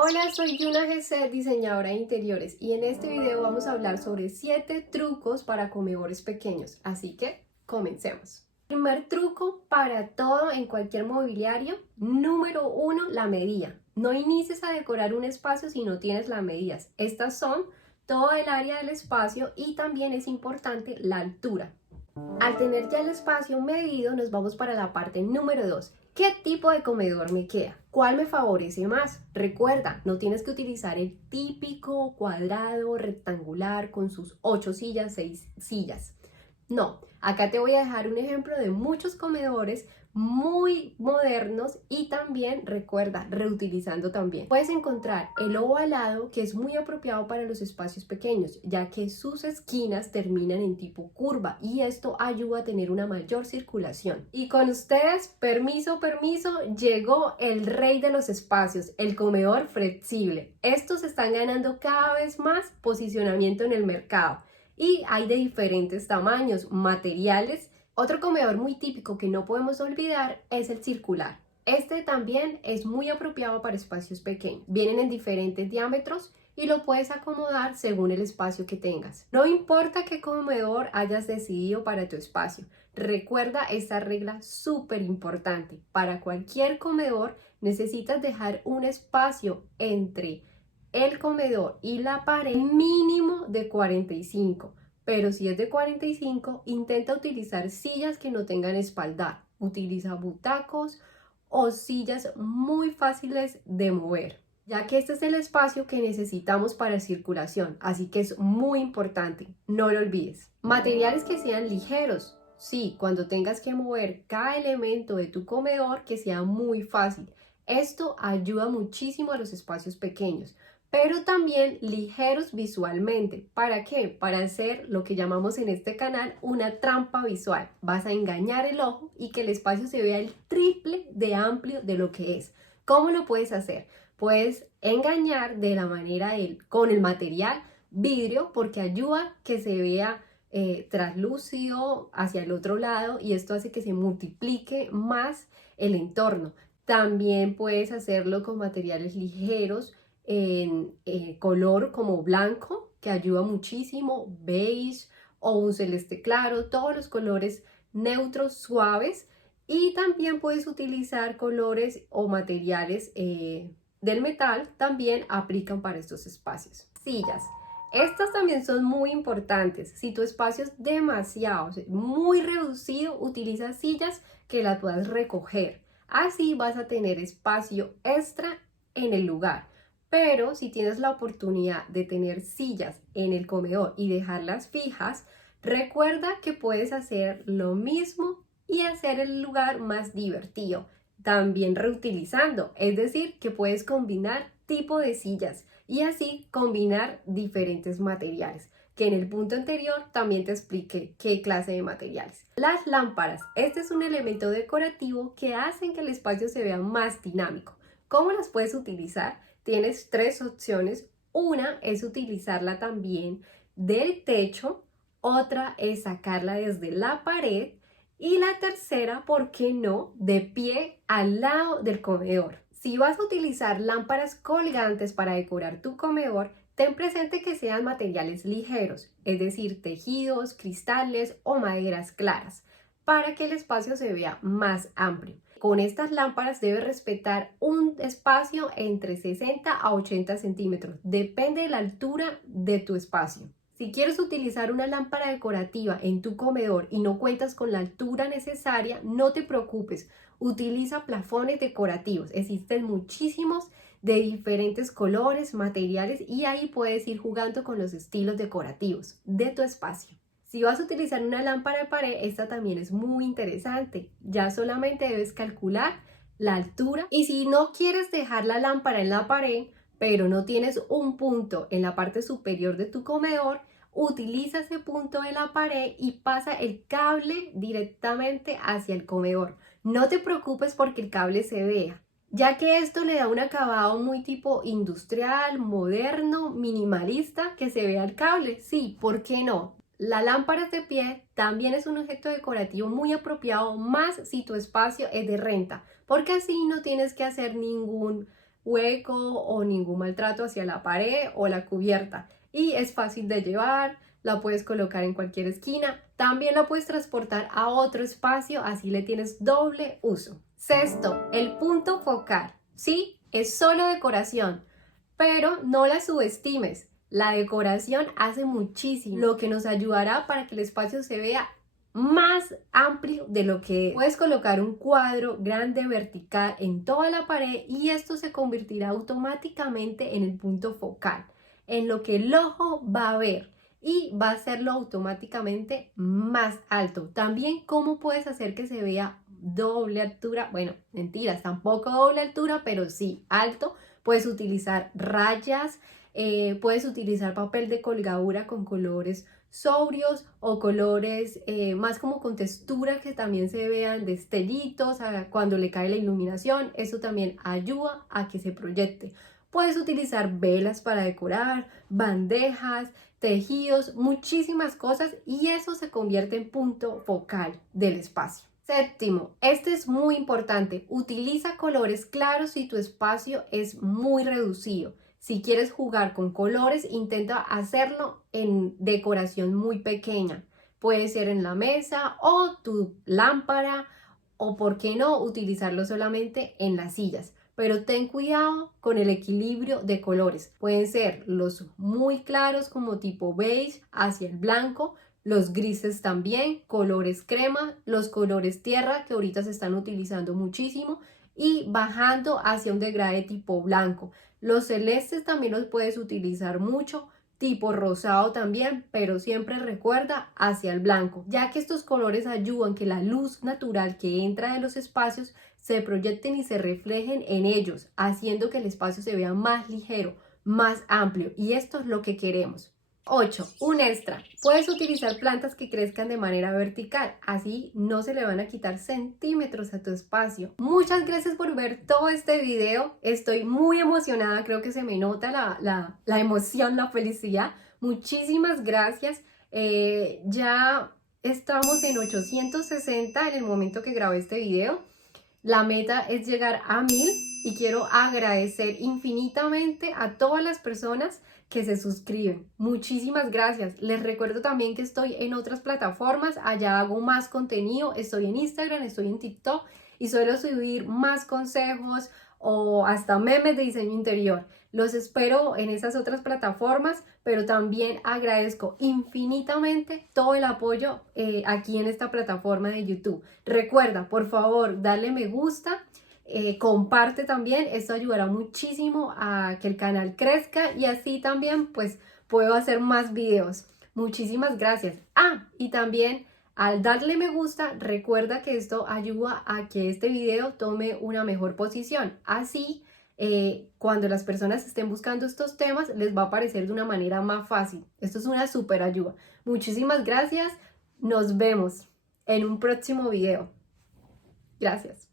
Hola, soy Yuna GC, diseñadora de interiores, y en este video vamos a hablar sobre 7 trucos para comedores pequeños, así que comencemos. Primer truco para todo en cualquier mobiliario, número 1, la medida. No inicies a decorar un espacio si no tienes las medidas. Estas son todo el área del espacio y también es importante la altura. Al tener ya el espacio medido, nos vamos para la parte número 2. ¿Qué tipo de comedor me queda? ¿Cuál me favorece más? Recuerda, no tienes que utilizar el típico cuadrado rectangular con sus 8 sillas, 6 sillas. No, acá te voy a dejar un ejemplo de muchos comedores muy modernos y también, recuerda, reutilizando también. Puedes encontrar el ovalado, que es muy apropiado para los espacios pequeños, ya que sus esquinas terminan en tipo curva y esto ayuda a tener una mayor circulación. Y con ustedes, permiso, llegó el rey de los espacios, el comedor flexible. Estos están ganando cada vez más posicionamiento en el mercado. Y hay de diferentes tamaños, materiales. Otro comedor muy típico que no podemos olvidar es el circular. Este también es muy apropiado para espacios pequeños. Vienen en diferentes diámetros y lo puedes acomodar según el espacio que tengas. No importa qué comedor hayas decidido para tu espacio. Recuerda esta regla súper importante. Para cualquier comedor necesitas dejar un espacio entre el comedor y la pared mínimo de 45, pero si es de 45, intenta utilizar sillas que no tengan espaldar. Utiliza butacos o sillas muy fáciles de mover, ya que este es el espacio que necesitamos para circulación, así que es muy importante, no lo olvides. Materiales que sean ligeros. Sí, cuando tengas que mover cada elemento de tu comedor, que sea muy fácil. Esto ayuda muchísimo a los espacios pequeños, pero también ligeros visualmente. ¿Para qué? Para hacer lo que llamamos en este canal una trampa visual. Vas a engañar el ojo y que el espacio se vea el triple de amplio de lo que es. ¿Cómo lo puedes hacer? Puedes engañar de la manera con el material vidrio, porque ayuda que se vea traslúcido hacia el otro lado y esto hace que se multiplique más el entorno. También puedes hacerlo con materiales ligeros en color como blanco, que ayuda muchísimo, beige o un celeste claro, todos los colores neutros suaves. Y también puedes utilizar colores o materiales del metal, también aplican para estos espacios. Sillas. Estas también son muy importantes. Si tu espacio es demasiado, muy reducido, utiliza sillas que las puedas recoger. Así vas a tener espacio extra en el lugar. Pero si tienes la oportunidad de tener sillas en el comedor y dejarlas fijas, recuerda que puedes hacer lo mismo y hacer el lugar más divertido, también reutilizando, es decir, que puedes combinar tipo de sillas y así combinar diferentes materiales, que en el punto anterior también te expliqué qué clase de materiales. Las lámparas, este es un elemento decorativo que hacen que el espacio se vea más dinámico. ¿Cómo las puedes utilizar? Tienes 3 opciones. Una es utilizarla también del techo, otra es sacarla desde la pared y la tercera, ¿por qué no?, de pie al lado del comedor. Si vas a utilizar lámparas colgantes para decorar tu comedor, ten presente que sean materiales ligeros, es decir, tejidos, cristales o maderas claras, para que el espacio se vea más amplio. Con estas lámparas debes respetar un espacio entre 60 a 80 centímetros, depende de la altura de tu espacio. Si quieres utilizar una lámpara decorativa en tu comedor y no cuentas con la altura necesaria, no te preocupes, utiliza plafones decorativos. Existen muchísimos de diferentes colores, materiales y ahí puedes ir jugando con los estilos decorativos de tu espacio. Si vas a utilizar una lámpara de pared, esta también es muy interesante. Ya solamente debes calcular la altura y si no quieres dejar la lámpara en la pared, pero no tienes un punto en la parte superior de tu comedor, utiliza ese punto en la pared y pasa el cable directamente hacia el comedor. No te preocupes porque el cable se vea, ya que esto le da un acabado muy tipo industrial, moderno, minimalista, que se vea el cable. Sí, ¿por qué no? La lámpara de pie también es un objeto decorativo muy apropiado, más si tu espacio es de renta, porque así no tienes que hacer ningún hueco o ningún maltrato hacia la pared o la cubierta. Y es fácil de llevar, la puedes colocar en cualquier esquina. También la puedes transportar a otro espacio, así le tienes doble uso. Sexto, el punto focal. Sí, es solo decoración, pero no la subestimes. La decoración hace muchísimo, lo que nos ayudará para que el espacio se vea más amplio de lo que es. Puedes colocar un cuadro grande vertical en toda la pared y esto se convertirá automáticamente en el punto focal, en lo que el ojo va a ver y va a hacerlo automáticamente más alto. También cómo puedes hacer que se vea doble altura, bueno, mentiras, tampoco doble altura, pero sí alto. Puedes utilizar rayas, puedes utilizar papel de colgadura con colores sobrios o colores más como con textura que también se vean destellitos cuando le cae la iluminación. Eso también ayuda a que se proyecte. Puedes utilizar velas para decorar, bandejas, tejidos, muchísimas cosas y eso se convierte en punto focal del espacio. Séptimo, este es muy importante, utiliza colores claros si tu espacio es muy reducido. Si quieres jugar con colores, intenta hacerlo en decoración muy pequeña. Puede ser en la mesa o tu lámpara o, por qué no, utilizarlo solamente en las sillas. Pero ten cuidado con el equilibrio de colores. Pueden ser los muy claros como tipo beige hacia el blanco, los grises también, colores crema, los colores tierra que ahorita se están utilizando muchísimo y bajando hacia un degradé tipo blanco. Los celestes también los puedes utilizar mucho, tipo rosado también, pero siempre recuerda hacia el blanco, ya que estos colores ayudan que la luz natural que entra de los espacios se proyecten y se reflejen en ellos, haciendo que el espacio se vea más ligero, más amplio, y esto es lo que queremos. 8. Un extra. Puedes utilizar plantas que crezcan de manera vertical, así no se le van a quitar centímetros a tu espacio. Muchas gracias por ver todo este video. Estoy muy emocionada, creo que se me nota la emoción, la felicidad. Muchísimas gracias. Ya estamos en 860 en el momento que grabé este video. La meta es llegar a 1000 y quiero agradecer infinitamente a todas las personas que se suscriben. Muchísimas gracias. Les recuerdo también que estoy en otras plataformas. Allá hago más contenido. Estoy en Instagram, estoy en TikTok y suelo subir más consejos o hasta memes de diseño interior. Los espero en esas otras plataformas, pero también agradezco infinitamente todo el apoyo aquí en esta plataforma de YouTube. Recuerda, por favor, dale me gusta, comparte también, esto ayudará muchísimo a que el canal crezca y así también pues puedo hacer más videos. Muchísimas gracias. Y también al darle me gusta, recuerda que esto ayuda a que este video tome una mejor posición. Así, cuando las personas estén buscando estos temas, les va a aparecer de una manera más fácil. Esto es una súper ayuda. Muchísimas gracias. Nos vemos en un próximo video. Gracias.